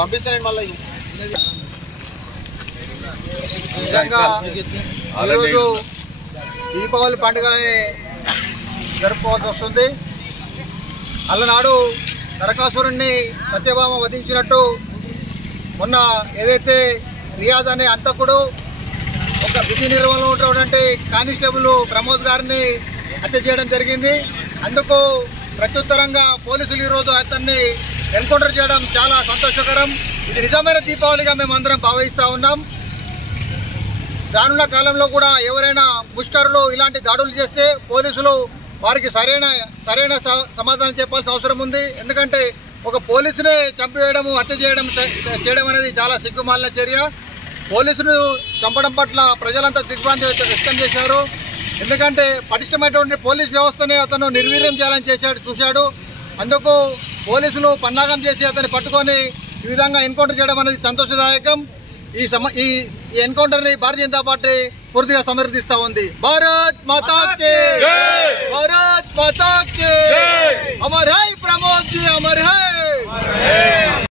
పంపిస్తానండి మళ్ళీ. నిజంగా ఈరోజు దీపావళి పండుగని జరుపుకోవాల్సి వస్తుంది. అల్లనాడు నరకాసురుణ్ణి సత్యభామ వధించినట్టు మొన్న ఏదైతే రియాజ్ అనే హంతకుడు ఒక విధి నిర్వహణలో ఉన్నటువంటి కానిస్టేబుల్ ప్రమోద్ గారిని హత్య చేయడం జరిగింది. అందుకు ప్రత్యుత్తరంగా పోలీసులు ఈరోజు అతన్ని ఎన్కౌంటర్ చేయడం చాలా సంతోషకరం. ఇది నిజమైన దీపావళిగా మేమందరం భావిస్తూ ఉన్నాం. రానున్న కాలంలో కూడా ఎవరైనా ముష్కరులు ఇలాంటి దాడులు చేస్తే పోలీసులు వారికి సరైన సమాధానం చెప్పాల్సిన అవసరం ఉంది. ఎందుకంటే ఒక పోలీసునే చంపివేయడము, హత్య చేయడం అనేది చాలా సిగ్గుమాలిన చర్య. పోలీసును చంపడం పట్ల ప్రజలంతా దిగ్భ్రాంతి వ్యక్తం చేశారు. ఎందుకంటే పటిష్టమైనటువంటి పోలీస్ వ్యవస్థని అతను నిర్వీర్యం చేయాలని చూశాడు. అందుకు పోలీసులు పన్నాగం చేసి అతన్ని పట్టుకొని ఈ విధంగా ఎన్కౌంటర్ చేయడం అనేది సంతోషదాయకం. ఈ ఎన్కౌంటర్ని భారతీయ జనతా పార్టీ పూర్తిగా సమర్థిస్తూ ఉంది. భారత్ మాతా కి జై, భారత్ మాతా కి జై. అమర్ హై ప్రమోద్ జీ, అమర్ హై.